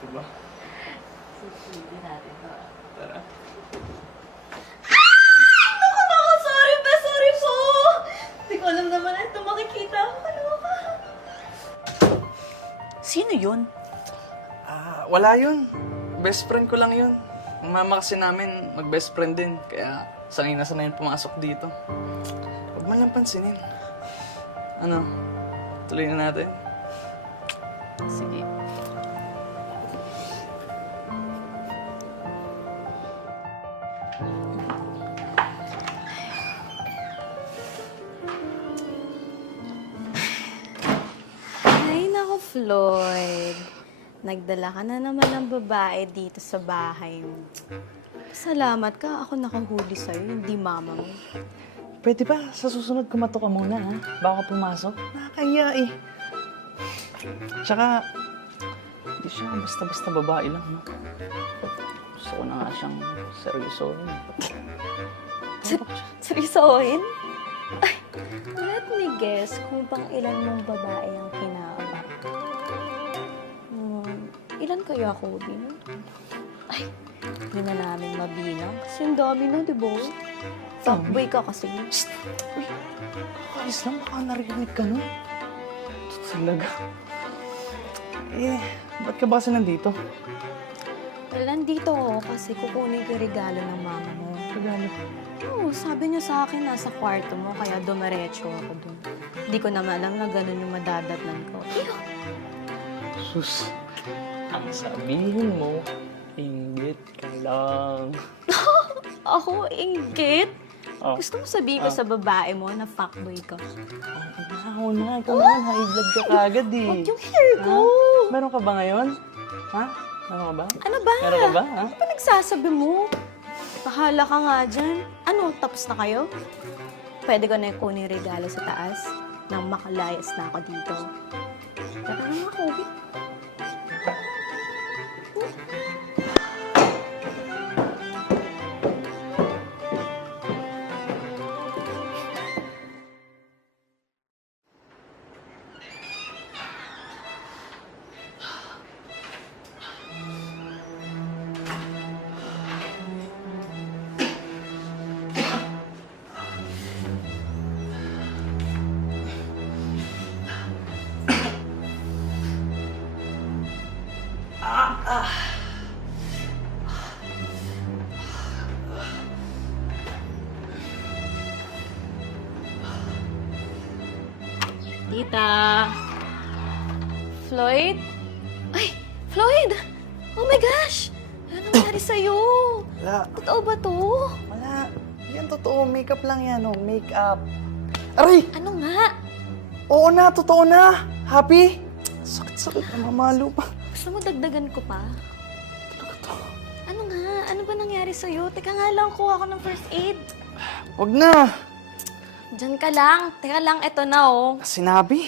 Diba? Susunodin natin to. Tara. Naku, sorry ba? Sorry po! Hindi ko alam naman ito makikita ako. Ano ka? Sino yun? Wala yun. Best friend ko lang yun. Ang mama kasi namin, mag-best friend din. Kaya sanay na sanay pumasok dito. Huwag man lang pansinin. Ano? Tuloy na natin. Sige. Ay, naku, Floyd. Nagdala ka na naman ng babae dito sa bahay mo. Salamat ka. Ako nakahuli sa'yo, hindi mama mo. Pwede ba sa susunod kumato ka muna, ha? Baka pumasok. Nakakahiya eh. Tsaka, hindi siya basta-basta babae lang, no? Gusto ko na nga siyang seryosohin. Seryosohin? Ay, let me guess kung pang ilan mong babae ang kinakabar. Ilan kaya ako, Bin? Ay, hindi na namin mabilang. Kasi ang dami na, di ba? Fuckboy ka kasi. Psst! Uy, kakalis lang. Baka narinig ka nun. Talaga. Ba't ka ba kasi nandito? Well, nandito ako kasi kukunin ko yung regalo ng mama mo. Regalo. Oo, sabi niya sa akin nasa kwarto mo, kaya dumiretso ako dun. Hindi ko naman alam na ganun yung madadatnan ko. Ew! Sus, ang sabihin mo, inggit ka lang. Ako, inggit? Oh. Gusto mo sabihin ko sa babae mo na fuckboy ka? Ako na, ikaw naman, high blood ka kagad eh. Huwag yung hair ko! Meron ka ba ngayon? Ha? Meron ka ba? Ano ba? Meron ka ba, ha? Ano ba nagsasabi mo? Bahala ka nga dyan. Ano, tapos na kayo? Pwede ko na kunin yung regalo sa taas nang makalayas na ako dito. Tara na nga, Kobe. Tita. Floyd? Ay, Floyd! Oh my gosh! Ano nangyari sa'yo? Wala. Totoo ba to? Wala. Yan totoo. Makeup lang yan, oh. Makeup. Aray! Ano nga? Oo na, totoo na. Happy? Sakit-sakit. Namamalo pa. Gusto mo dagdagan ko pa? Talaga to. Ano nga? Ano ba nangyari sa'yo? Teka nga lang, kuha ko ng first aid. Huwag na. Diyan ka lang. Teka lang, eto na oh. Sinabi.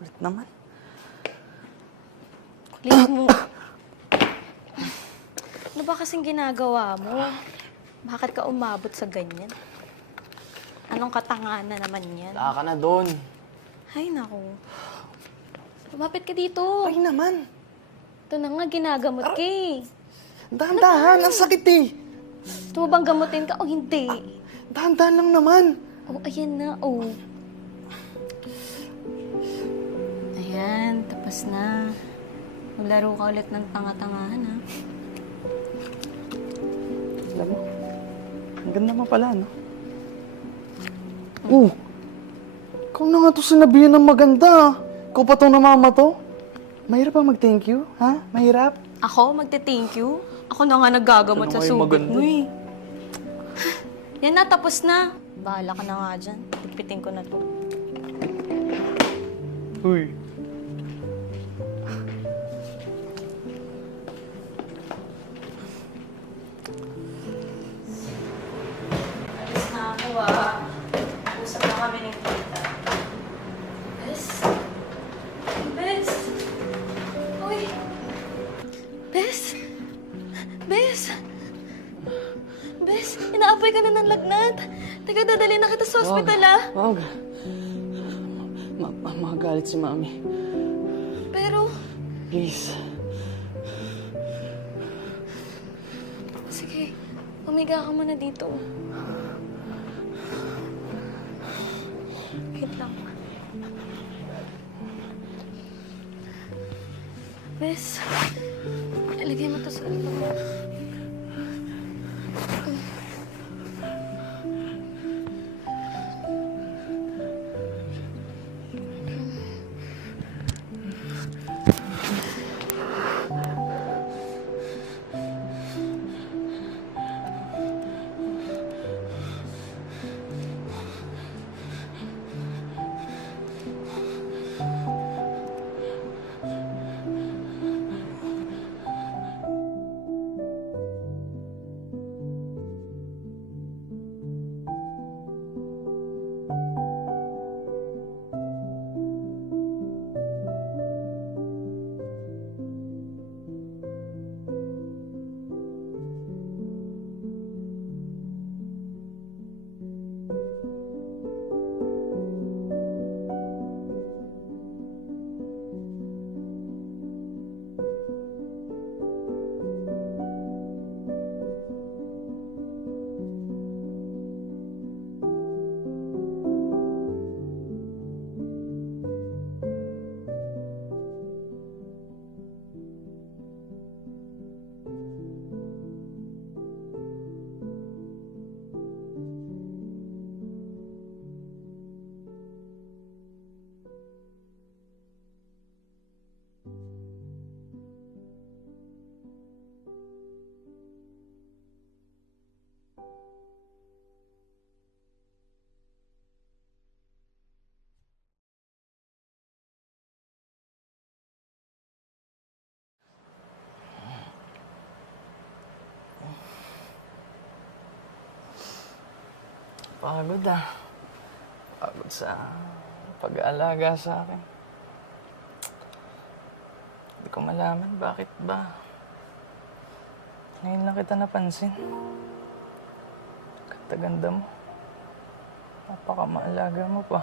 Ulit naman. Kulit mo. Ano ba kasing ginagawa mo? Bakit ka umabot sa ganyan? Anong katangahan na naman yan? Wala ka na doon. Ay, naku. Lumapit ka dito. Ay naman. Ito na nga, ginagamot ka eh. Dahan-dahan. Ang sakit eh. Ito bang gamutin ka o hindi? Dahan-dahan lang naman. Oh, ayan na, oh. Ayan, tapos na. Maglaro ka ulit ng tanga-tangahan, ha? Alam mo, ang ganda mo pala, no? Ikaw na nga to sinabihan ng maganda. Ikaw pa tong namama to. Mahirap ba mag-thank you, ha? Mahirap? Ako, magte-thank you. Ako na nga naggagamot sa sugat mo, eh. Yan na, tapos na. Bahala ka na nga dyan. Tigpitin ko na to. Uy. Alis na ako, ah. Usap na kami ng tita. Bes? Bes? Uy! Bes? Bes? Bes, inaapoy ka na ng lagnat. Teka, dadali na kita sa ospital, ah. Wag. Magalit si Mami. Pero, Please. Umiga ka muna dito. Wait lang. Bes, ilagay mo to sa ano mo. Pagod ah. Pagod sa pag-aalaga sa akin. Hindi ko malaman bakit ba. Ngayon lang kita napansin. Ganda-ganda mo. Napaka-maalaga mo pa.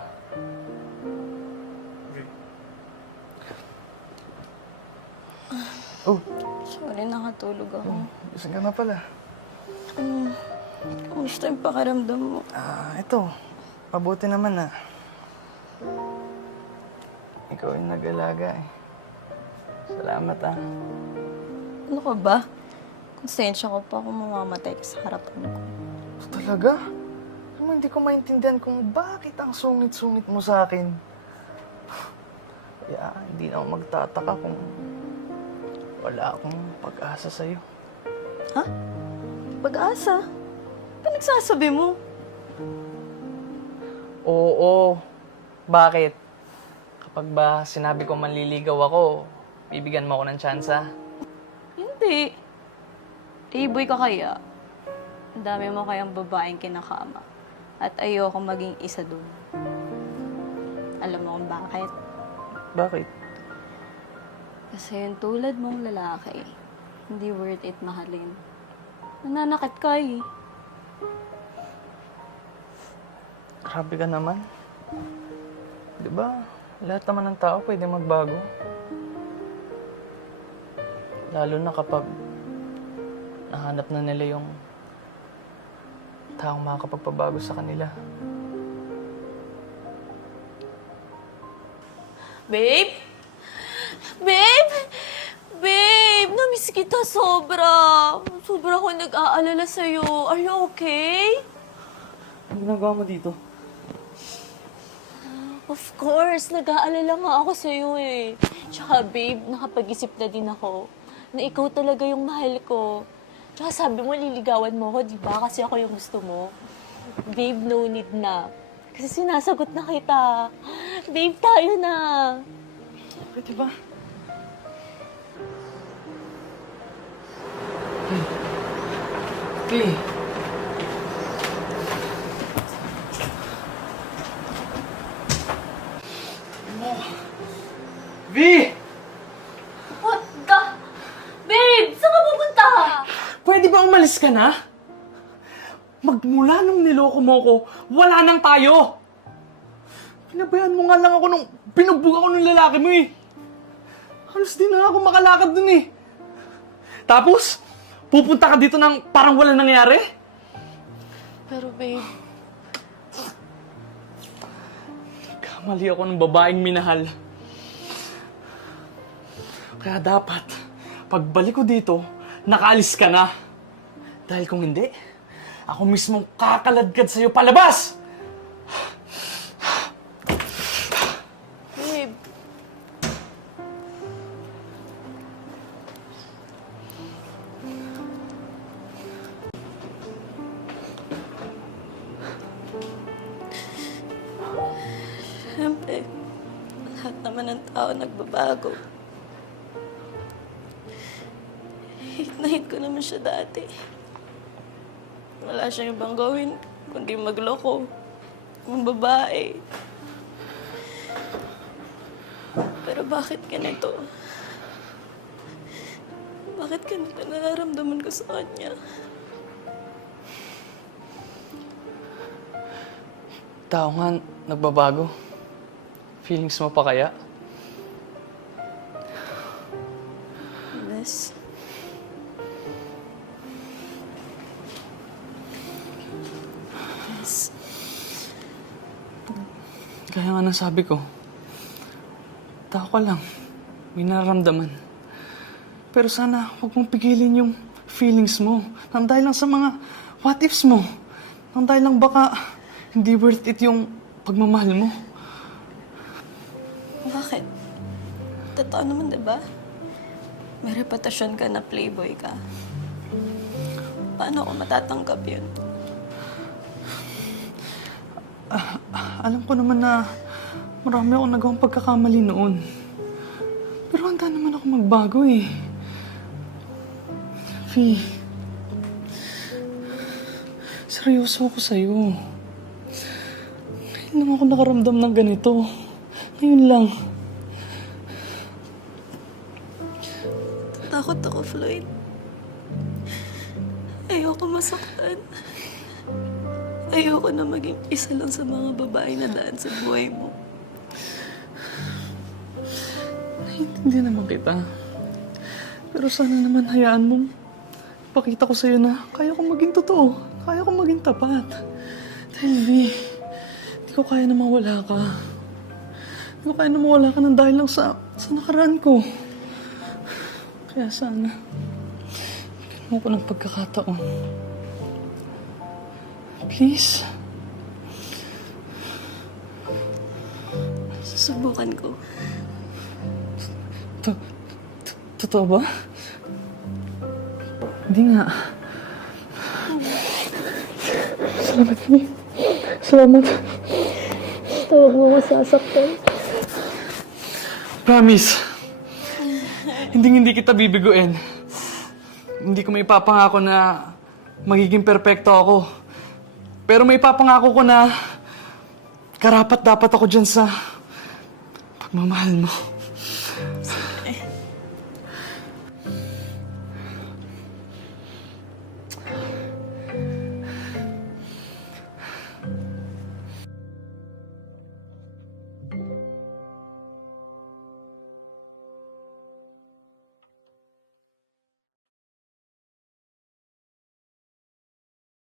Oh, Sorry, nakatulog ako. gising ka na pala. Kamusta yung pakiramdam mo? Ito. Mabuti naman ah. Ikaw yung nag-alaga eh. Salamat ah. Ano ka ba? Konsensya ko pa kung mamamatay ka sa harapan ko. Talaga? Naman hindi ko maintindihan kung bakit ang sungit-sungit mo sa akin. Kaya hindi na ako magtataka kung wala akong pag-asa sa'yo. Ha? Pag-asa? Pinagsasabi mo? Oo. Bakit? Kapag ba sinabi ko manliligaw ako, bibigyan mo ako ng tsansa? Hindi. Iboy ka kaya? Ang dami mo kayang babaeng kinakama. At ayoko maging isa dun. Alam mo kung bakit? Bakit? Kasi yung tulad mong lalaki, hindi worth it mahalin. Nananakit ka eh. Grabe ka naman. Di ba? Lahat naman ng tao pwede magbago. Lalo na kapag nahanap na nila yung taong makakapagpabago sa kanila. Babe? Babe? Babe, namiss kita sobra. Sobra ako nag-aalala sa'yo. Are you okay? Ano ginagawa mo dito? Of course, nag-aalala nga ako sa'yo eh. Tsaka babe, nakapag-isip na din ako na ikaw talaga yung mahal ko. Tsaka sabi mo, liligawan mo ako, di ba? Kasi ako yung gusto mo. Babe, no need na. Kasi sinasagot na kita. Babe, tayo na. Pwede ba? Okay. V! What the? Babe, saan ka pupunta? Pwede ba umalis ka na? Magmula nung niloko mo ko, wala nang tayo! Pinabayaan mo nga lang ako nung binugbog ako ng lalaki mo eh. Halos di na ako makalakad dun eh. Tapos, pupunta ka dito ng parang wala nangyari? Pero babe, Kamali ako ng babaeng minahal. Kaya dapat, pagbalik ko dito, nakaalis ka na. Dahil kung hindi, ako mismong kakaladkad sa'yo palabas! babe. Siyempre, lahat naman ng tao nagbabago. Hate na hate ko naman siya dati. Wala siyang ibang gawin, kundi magloko. Ang babae. Pero bakit ganito? Bakit ganito nararamdaman ko sa kanya? Tao nga, nagbabago. Feelings mo pa kaya? Yes. Yes. Kaya nga nasabi ko, tao ka lang, may nararamdaman. Pero sana huwag mong pigilin yung feelings mo. Nang dahil lang sa mga what ifs mo. Nang dahil lang baka hindi worth it yung pagmamahal mo. Bakit? Totoo naman, diba? May reputasyon ka na playboy ka. Paano ako matatanggap yun? Alam ko naman na marami akong nagawang pagkakamali noon. Pero handa naman ako magbago eh. Fi, seryoso ako sa'yo. Ngayon lang ako nakaramdam ng ganito. Ngayon lang. Takot ako, Floyd. Ayoko masaktan. Ayoko na maging isa lang sa mga babae na daan sa buhay mo. Naiintindihan naman kita. Pero sana naman hayaan mong pakita ko sa'yo na kaya kong maging totoo. Kaya kong maging tapat. Dahil, Vi, hindi ko kaya na mawala ka. Hindi ko kaya na mawala ka ng dahil lang sa nakaraan ko. Kaya sana, bigyan mo ko ng pagkakataon. Please. Susubukan ko. Totoo ba? Hindi nga. Salamat, Vi. Salamat. Tawag mo ko sasaktan. Promise. Hindi kita bibiguin. Hindi ko may papangako na magiging perpekto ako. Pero may papangako ko na karapat dapat ako dyan sa pagmamahal mo.